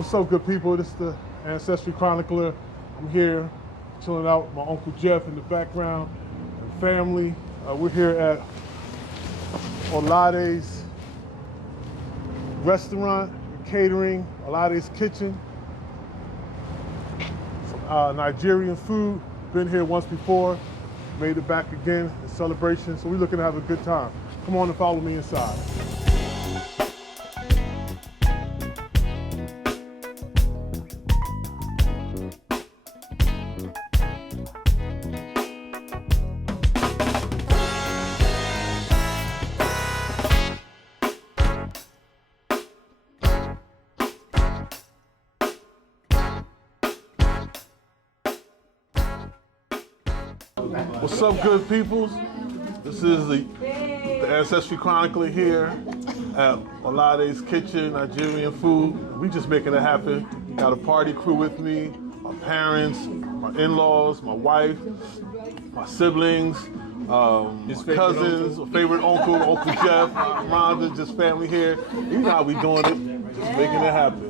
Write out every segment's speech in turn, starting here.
What's up, good people? This is the Ancestry Chronicler. I'm here chilling out with my Uncle Jeff in the background and family. We're here at Olaide'S Restaurant, Catering, Olaide'S Kitchen. Some Nigerian food. Been here once before, made it back again in celebration. So we're looking to have a good time. Come on and follow me inside. What's up, good peoples? This is the Ancestry Chronicler here at Olaide'S Kitchen, Nigerian food. We just making it happen. Got a party crew with me, my parents, my in-laws, my wife, my siblings, my cousins, my favorite uncle, Uncle Jeff, Rhonda, just family here. You know how we doing it, just making it happen.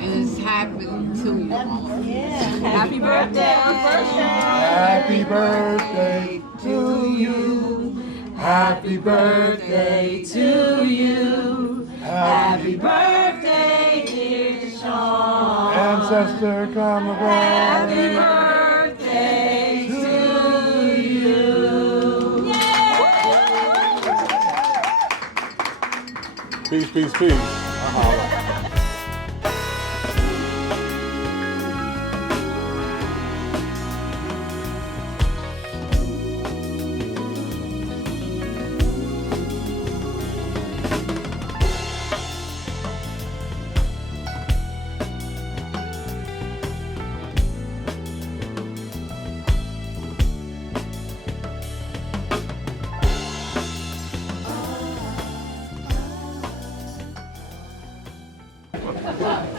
And it's happening to you. Yeah. Happy birthday. Happy birthday to you. Happy birthday to you. Happy birthday, dear Sean. Ancestor, come around. Happy birthday to you. Peace, peace, peace.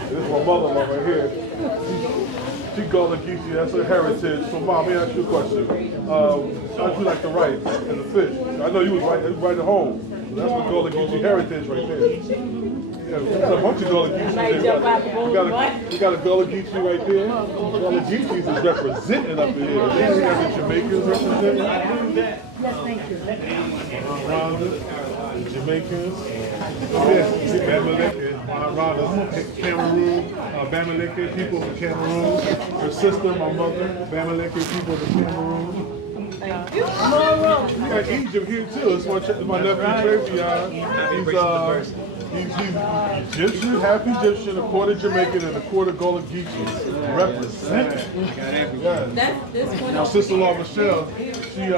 This is my mother-in-law right here. She Olaide'S, that's her heritage. So, Mom, let me ask you a question. How'd you like the rice and the fish? I know you was right at home. That's what Olaide'S heritage right there. Yeah, there's a bunch of Olaide'S there. You got a Olaide'S right there. Olaide'S is representing up in here. Then we got the Jamaicans representing. Yes, thank you. Rhonda, the Jamaicans. Yes, Rhonda's Cameroon, Bamileke people from Cameroon. Her sister, my mother, Bamileke people from Cameroon. Thank you. We got Egypt here too. It's my nephew Travion. He's Egyptian, half Egyptian, a quarter Jamaican, and a quarter Olaide'S. Representing. My sister-in-law Michelle, she's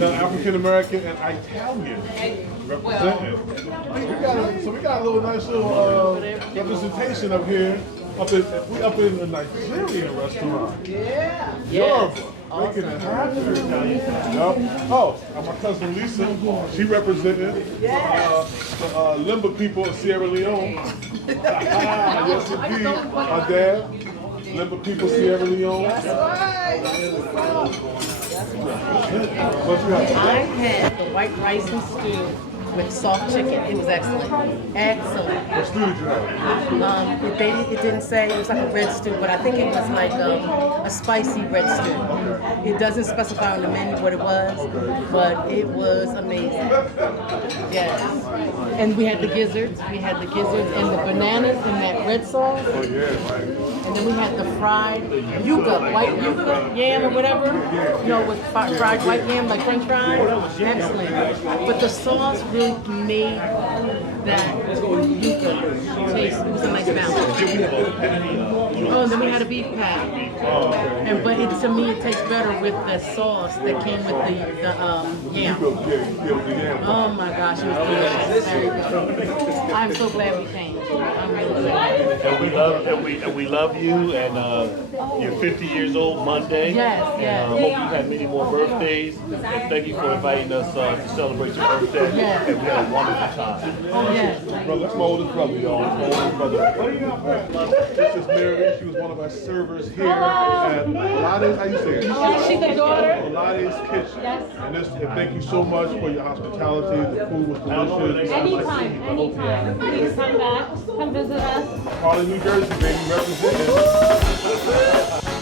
African American and Italian. Representing. So we got a little nice little representation up here. We up in the Nigerian restaurant. Yeah. Yoruba. Making it happen. Yep. Oh, and my cousin Lisa, she represented the Limba people of Sierra Leone. Yes, indeed. My dad, Limba people, Sierra Leone. That's right. What you have? I had the white rice and stew with soft chicken. It was excellent. Excellent. What stew did you have? It didn't say, it was like a red stew, but I think it was like a spicy red stew. It doesn't specify on the menu what it was, but it was amazing. Yes. And we had the gizzards. We had the gizzards and the bananas in that red sauce. Oh, yeah, right. And then we had the fried yuca, white yuca, yam or whatever. You know, with fried white yam, like French fries. Excellent. But the sauce really made that yuca taste. It was a nice balance. Oh, and then we had a beef patty. But to me, it tastes better with the sauce that came with the yam. Oh my gosh, it was delicious. Very good. I'm so glad we came. I'm really glad. And we love you, and you're 50 years old Monday. Yes, yes. Hope you have many more birthdays. And thank you for inviting us to celebrate your birthday. Yes. And we had a wonderful time. Oh, yes. That's my oldest brother, y'all. That's my oldest brother. This is Mary. She was one of our servers here at Olaide'S. How you say it? She's the daughter. Olaide'S Kitchen. Yes. And thank you so much for your hospitality. The food was delicious. Anytime. Please come back. Come visit us. Parlin, New Jersey, baby, representing.